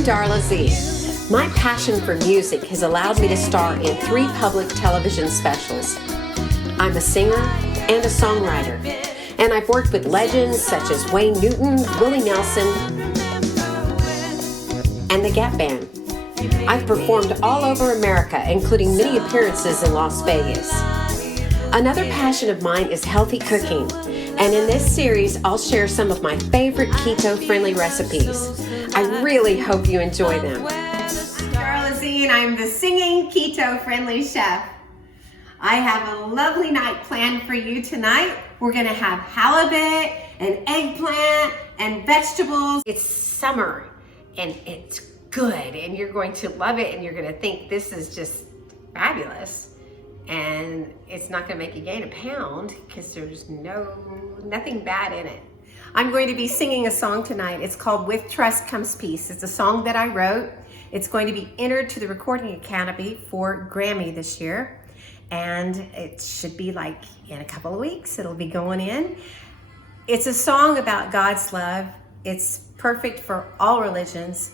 I'm Darla Z. My passion for music has allowed me to star in 3 public television specials. I'm a singer and a songwriter, and I've worked with legends such as Wayne Newton, Willie Nelson, and the Gap Band. I've performed all over America, including many appearances in Las Vegas. Another passion of mine is healthy cooking, and in this series, I'll share some of my favorite keto-friendly recipes. I really hope you enjoy them. Darla Z, and I'm the singing keto-friendly chef. I have a lovely night planned for you tonight. We're gonna have halibut and eggplant and vegetables. It's summer and it's good, and you're going to love it, and you're gonna think this is just fabulous. And it's not gonna make you gain a pound because there's nothing bad in it. I'm going to be singing a song tonight. It's called With Trust Comes Peace. It's a song that I wrote. It's going to be entered to the Recording Academy for Grammy this year. And it should be like in a couple of weeks, it'll be going in. It's a song about God's love. It's perfect for all religions,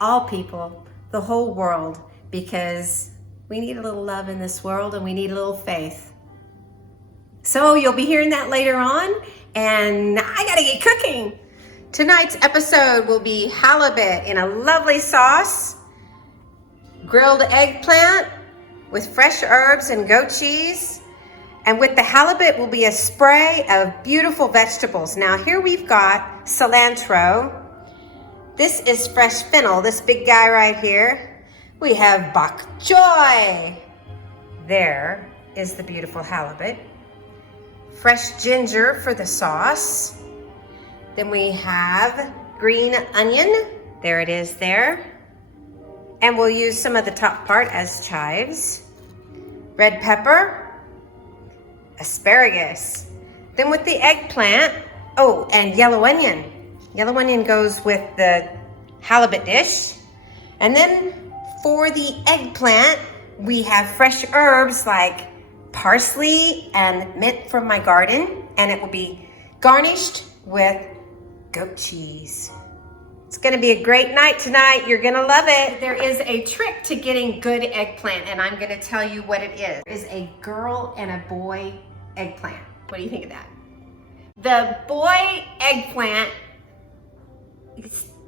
all people, the whole world, because we need a little love in this world and we need a little faith. So you'll be hearing that later on, and I gotta get cooking. Tonight's episode will be halibut in a lovely sauce, grilled eggplant with fresh herbs and goat cheese, and with the halibut will be a spray of beautiful vegetables. Now here we've got cilantro. This is fresh fennel, this big guy right here. We have bok choy. There is the beautiful halibut. Fresh ginger for the sauce. Then we have green onion. There it is there. And we'll use some of the top part as chives. Red pepper. Asparagus. Then with the eggplant, oh, and yellow onion. Yellow onion goes with the halibut dish. And then for the eggplant, we have fresh herbs like parsley and mint from my garden, and it will be garnished with goat cheese. It's gonna be a great night tonight. You're gonna love it. There is a trick to getting good eggplant, and I'm gonna tell you what it is. There is a girl and a boy eggplant. What do you think of that? The boy eggplant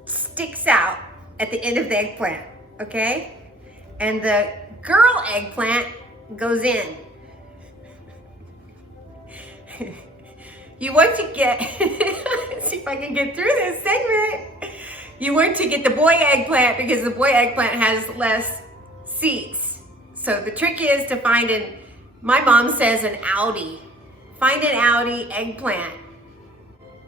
sticks out at the end of the eggplant, okay? And the girl eggplant goes in. You want to get, let's see if I can get through this segment. You want to get the boy eggplant because the boy eggplant has less seeds. So the trick is to find my mom says an Audi. Find an Audi eggplant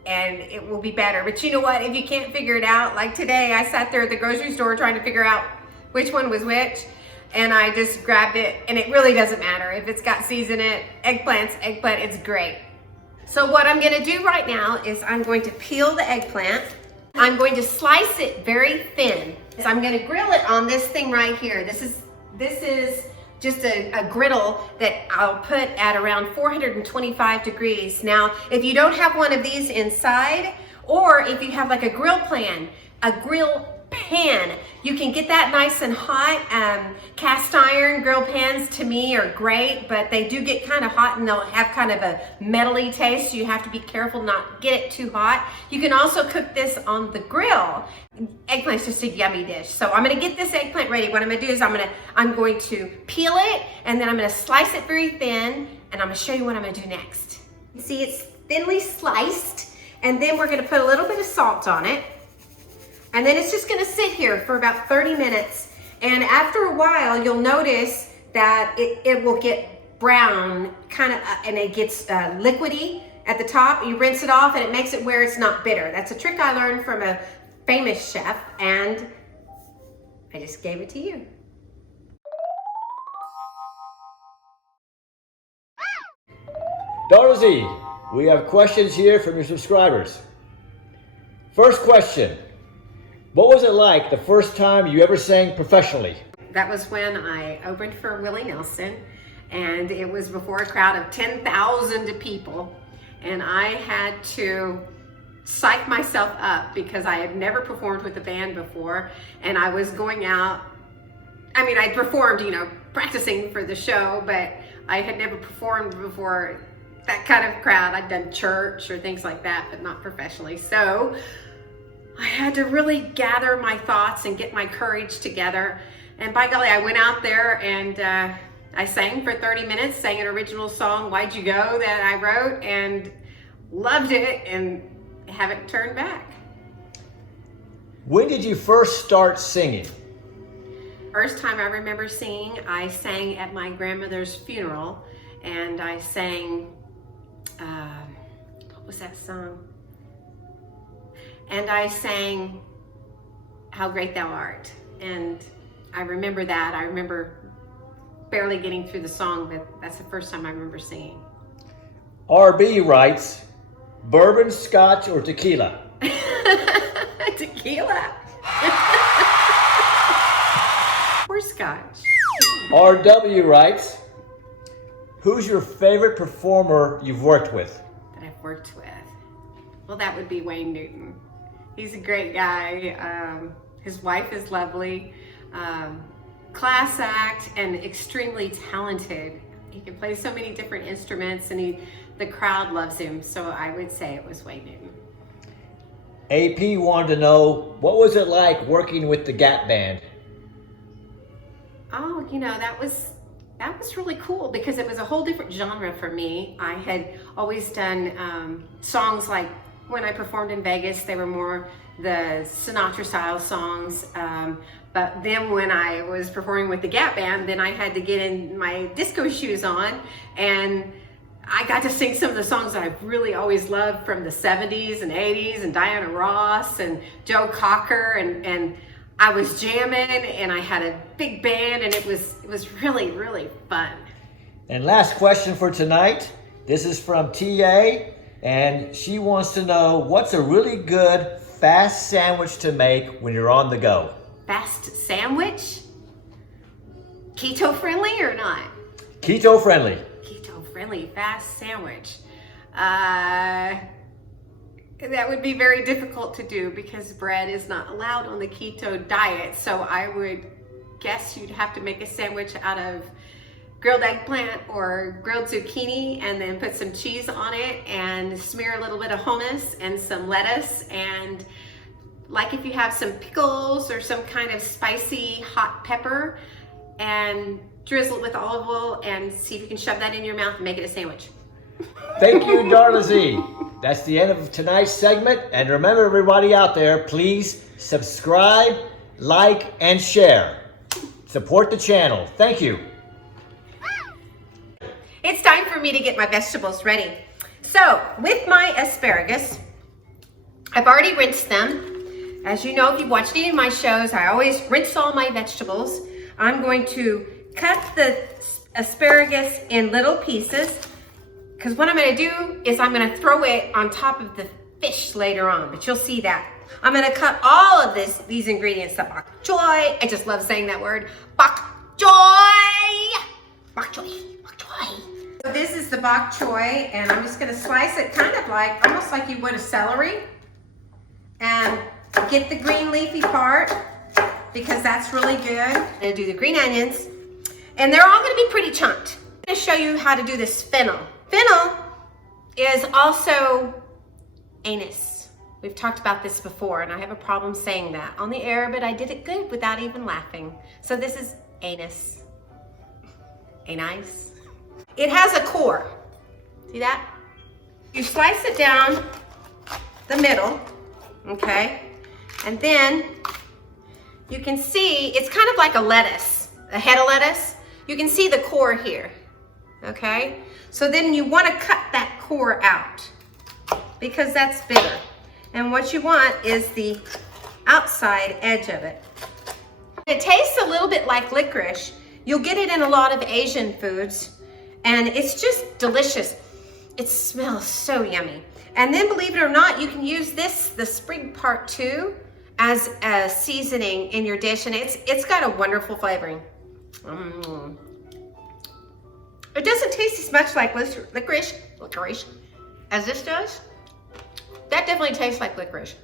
and it will be better. But you know what, if you can't figure it out, like today I sat there at the grocery store trying to figure out which one was which, and I just grabbed it, and it really doesn't matter. If it's got seeds in it, eggplant, it's great. So what I'm gonna do right now is I'm going to peel the eggplant. I'm going to slice it very thin. So I'm gonna grill it on this thing right here. This is just a griddle that I'll put at around 425 degrees. Now, if you don't have one of these inside, or if you have like a grill pan, you can get that nice and hot. Cast iron grill pans to me are great, but they do get kind of hot and they'll have kind of a metally taste, so you have to be careful not get it too hot. You can also cook this on the grill. Eggplant's just a yummy dish. So I'm gonna get this eggplant ready. What I'm gonna do is I'm going to peel it, and then I'm gonna slice it very thin, and I'm gonna show you what I'm gonna do next. See, it's thinly sliced, and then we're gonna put a little bit of salt on it. And then it's just gonna sit here for about 30 minutes. And after a while, you'll notice that it will get brown, and it gets liquidy at the top. You rinse it off, and it makes it where it's not bitter. That's a trick I learned from a famous chef, and I just gave it to you. Darla Z, we have questions here from your subscribers. First question. What was it like the first time you ever sang professionally? That was when I opened for Willie Nelson, and it was before a crowd of 10,000 people, and I had to psych myself up because I had never performed with a band before, and I was going out. I mean, I performed, you know, practicing for the show, but I had never performed before that kind of crowd. I'd done church or things like that, but not professionally. So I had to really gather my thoughts and get my courage together. And by golly, I went out there and I sang for 30 minutes, sang an original song, Why'd You Go, that I wrote, and loved it and haven't turned back. When did you first start singing? First time I remember singing, I sang at my grandmother's funeral, and I sang, what was that song? And I sang How Great Thou Art. And I remember that. I remember barely getting through the song, but that's the first time I remember singing. RB writes, bourbon, scotch, or tequila? Tequila. Or scotch. RW writes, who's your favorite performer you've worked with? That I've worked with. Well, that would be Wayne Newton. He's a great guy. His wife is lovely. Class act and extremely talented. He can play so many different instruments, and the crowd loves him. So I would say it was Wayne Newton. AP wanted to know, what was it like working with the Gap Band? Oh, you know, that was really cool because it was a whole different genre for me. I had always done songs like when I performed in Vegas, they were more the Sinatra style songs. But then when I was performing with the Gap Band, then I had to get in my disco shoes on, and I got to sing some of the songs that I've really always loved from the 70s and 80s, and Diana Ross and Joe Cocker, and I was jamming, and I had a big band, and it was really, really fun. And last question for tonight. This is from TA, and she wants to know, what's a really good fast sandwich to make when you're on the go? Fast sandwich? Keto friendly or not? Keto friendly. Keto friendly fast sandwich. That would be very difficult to do because bread is not allowed on the keto diet. So I would guess you'd have to make a sandwich out of grilled eggplant or grilled zucchini, and then put some cheese on it and smear a little bit of hummus and some lettuce, and like if you have some pickles or some kind of spicy hot pepper, and drizzle it with olive oil and see if you can shove that in your mouth and make it a sandwich. Thank you, Darla Z. That's the end of tonight's segment. And remember, everybody out there, please subscribe, like, and share. Support the channel. Thank you. It's time for me to get my vegetables ready. So with my asparagus, I've already rinsed them. As you know, if you've watched any of my shows, I always rinse all my vegetables. I'm going to cut the asparagus in little pieces, because what I'm going to do is I'm going to throw it on top of the fish later on, but you'll see that. I'm going to cut all of these ingredients, the bok choy. I just love saying that word. Bok choy. Bok choy. Bok choy. So this is the bok choy, and I'm just going to slice it kind of like, almost like you would a celery, and get the green leafy part because that's really good. I'm going to do the green onions, and they're all going to be pretty chunked. I'm going to show you how to do this fennel. Fennel is also anise. We've talked about this before, and I have a problem saying that on the air, but I did it good without even laughing. So this is anise. Anise. It has a core. See that? You slice it down the middle, okay? And then you can see it's kind of like a lettuce, a head of lettuce. You can see the core here, okay? So then you want to cut that core out because that's bitter. And what you want is the outside edge of it. It tastes a little bit like licorice. You'll get it in a lot of Asian foods, and it's just delicious. It smells so yummy. And then, believe it or not, you can use this, the sprig part too, as a seasoning in your dish, and it's got a wonderful flavoring. It doesn't taste as much like licorice as this does, That definitely tastes like licorice.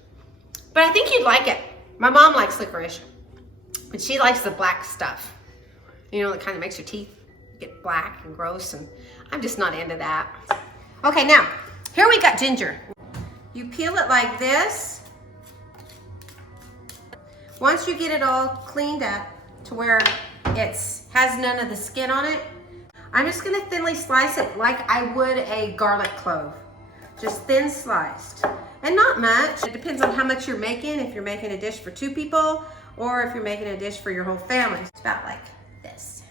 But I think you'd like it. My mom likes licorice, but she likes the black stuff. You know, it kind of makes your teeth get black and gross, and I'm just not into that. Okay, now, here we got ginger. You peel it like this. Once you get it all cleaned up to where it has none of the skin on it, I'm just gonna thinly slice it like I would a garlic clove. Just thin sliced. And not much. It depends on how much you're making, if you're making a dish for 2 people or if you're making a dish for your whole family. It's about like this.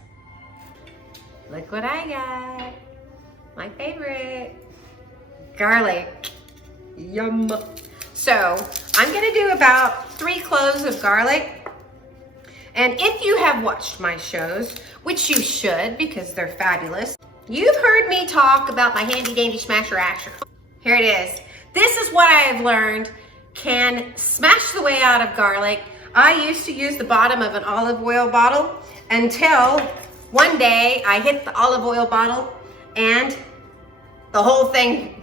Look what I got. My favorite. Garlic. Yum. So I'm gonna do about 3 cloves of garlic. And if you have watched my shows, which you should because they're fabulous, you've heard me talk about my handy dandy smasher asher. Here it is. This is what I have learned can smash the way out of garlic. I used to use the bottom of an olive oil bottle until one day I hit the olive oil bottle and the whole thing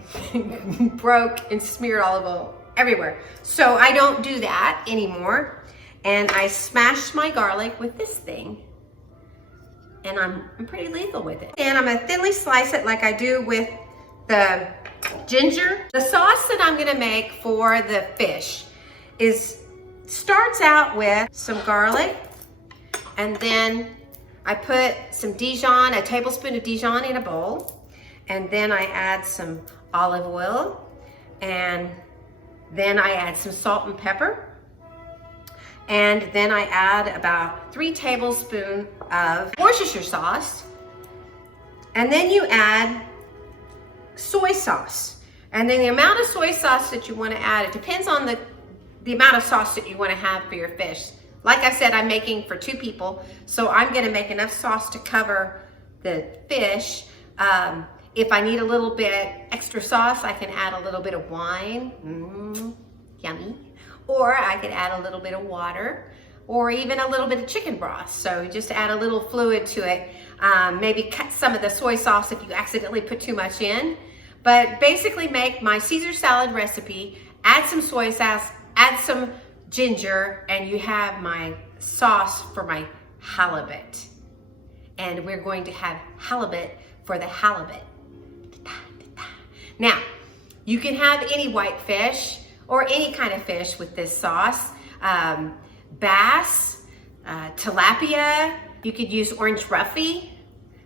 broke and smeared olive oil everywhere. So I don't do that anymore. And I smashed my garlic with this thing. And I'm pretty lethal with it. And I'm gonna thinly slice it like I do with the ginger. The sauce that I'm gonna make for the fish starts out with some garlic, and then I put some Dijon, a tablespoon of Dijon in a bowl, and then I add some olive oil, and then I add some salt and pepper, and then I add about 3 tablespoons of Worcestershire sauce, and then you add soy sauce. And then the amount of soy sauce that you want to add, it depends on the amount of sauce that you want to have for your fish. Like I said, I'm making for 2 people, so I'm going to make enough sauce to cover the fish. If I need a little bit extra sauce, I can add a little bit of wine. Yummy. Or I could add a little bit of water, or even a little bit of chicken broth. So just add a little fluid to it. Maybe cut some of the soy sauce if you accidentally put too much in. But basically make my Caesar salad recipe, add some soy sauce, add some ginger, and you have my sauce for my halibut. And we're going to have halibut for the halibut. Now, you can have any white fish or any kind of fish with this sauce. Bass, tilapia, you could use orange roughy.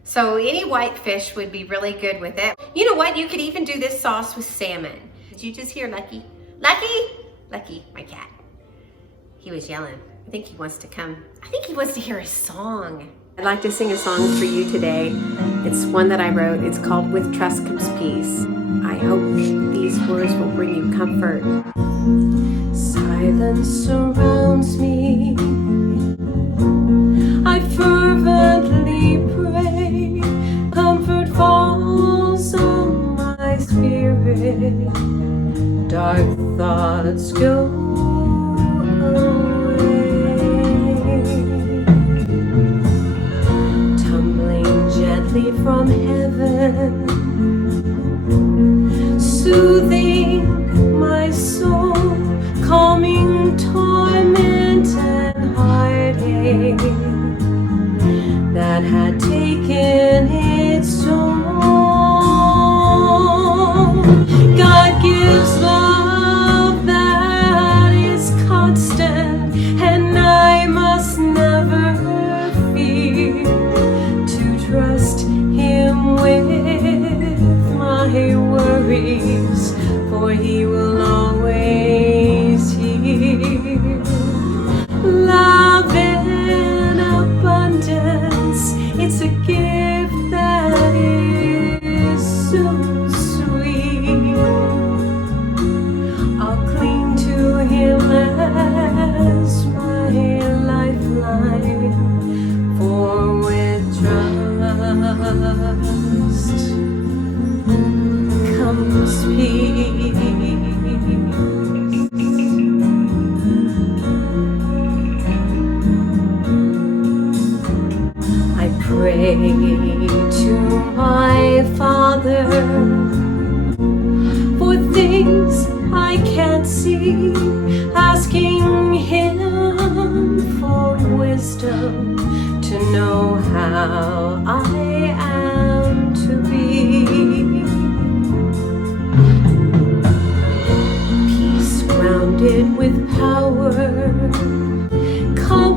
So any white fish would be really good with it. You know what? You could even do this sauce with salmon. Did you just hear Lucky? Lucky? Lucky, my cat. He was yelling. I think he wants to come. I think he wants to hear a song. I'd like to sing a song for you today. It's one that I wrote. It's called With Trust Comes Peace. I hope these words will bring you comfort. Silence surrounds me. I fervently pray. Comfort falls on my spirit. Dark thoughts go away. Tumbling gently from heaven, soothing my soul, calming torment and heartache that had taken its toll. God gives love that is constant, and I must never fear to trust Him with my worries, for He will always hear. Love in abundance, it's a gift that is so sweet. I'll cling to Him as my lifeline, for with trust comes peace. I pray to my Father for things I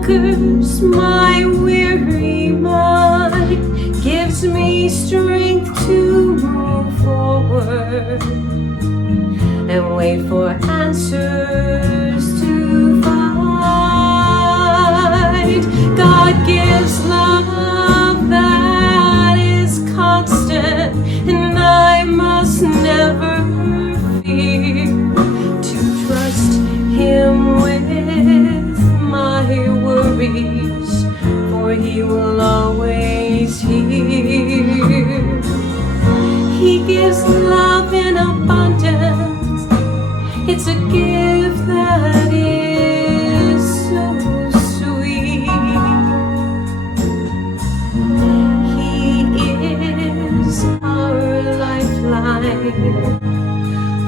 conquers my weary mind, gives me strength to move forward and wait for answers to find. God gives love that is constant, and I must never fear to trust Him with my worries, for He will always hear. He gives love in abundance, it's a gift that is so sweet. He is our lifeline,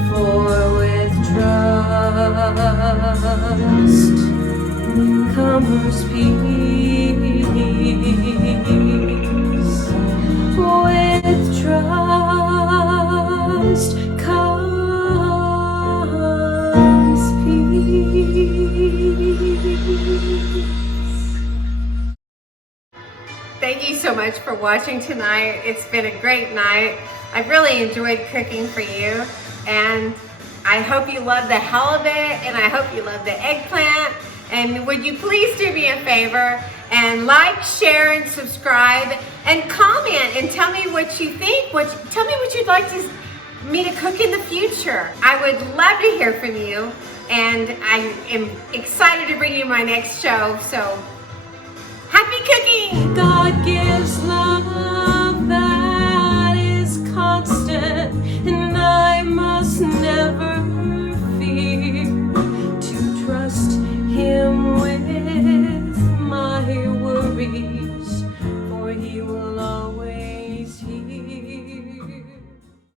for with trust comes peace. With trust comes peace. Thank you so much for watching tonight. It's been a great night. I've really enjoyed cooking for you, and I hope you love the halibut, and I hope you love the eggplant. And would you please do me a favor and like, share, and subscribe, and comment and tell me what you think. Tell me what you'd like me to cook in the future. I would love to hear from you, and I am excited to bring you my next show. So happy cooking! God gives love that is constant, and I must never fear to trust Him with my worries,